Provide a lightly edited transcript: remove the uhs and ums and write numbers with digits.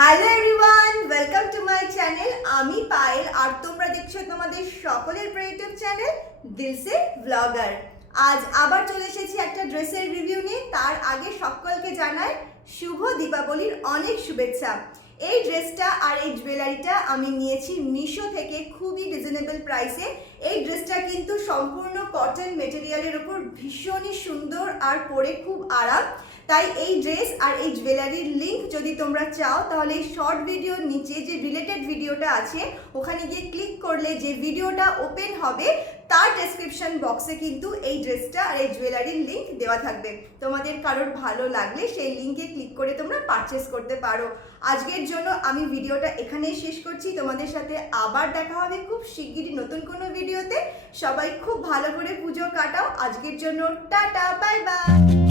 Hello everyone, welcome to my channel. আমি পায়েল আর তোমরা দেখছো তোমাদের সকলের ইউটিউব চ্যানেল দিলসে ব্লগার। আজ আবার চলে এসেছি একটা ড্রেসের রিভিউ নিয়ে। তার আগে সকলকে জানাই শুভ দীপাবলির অনেক শুভেচ্ছা। এই ড্রেসটা আর এই জুয়েলারিটা আমি নিয়েছি মিশো থেকে খুবই রিজনেবল প্রাইসে। এই ড্রেসটা কিন্তু সম্পূর্ণ কটন মেটেরিয়ালের উপর ভীষণই সুন্দর আর পরে খুব আরাম। তাই এই ড্রেস আর এই জুয়েলারির লিঙ্ক যদি তোমরা চাও তাহলে এই শর্ট ভিডিওর নিচে যে রিলেটেড ভিডিওটা আছে ওখানে গিয়ে ক্লিক করলে যে ভিডিওটা ওপেন হবে তার ডেসক্রিপশন বক্সে কিন্তু এই ড্রেসটা আর এই জুয়েলারির লিঙ্ক দেওয়া থাকবে। তোমাদের কারোর ভালো লাগলে সেই লিঙ্কে ক্লিক করে তোমরা পারচেস করতে পারো। আজকের জন্য আমি ভিডিওটা এখানেই শেষ করছি। তোমাদের সাথে আবার দেখা হবে খুব শিগগিরই নতুন কোনো ভিডিওতে। সবাই খুব ভালো করে পুজো কাটাও। আজকের জন্য টাটা, বাই বাই।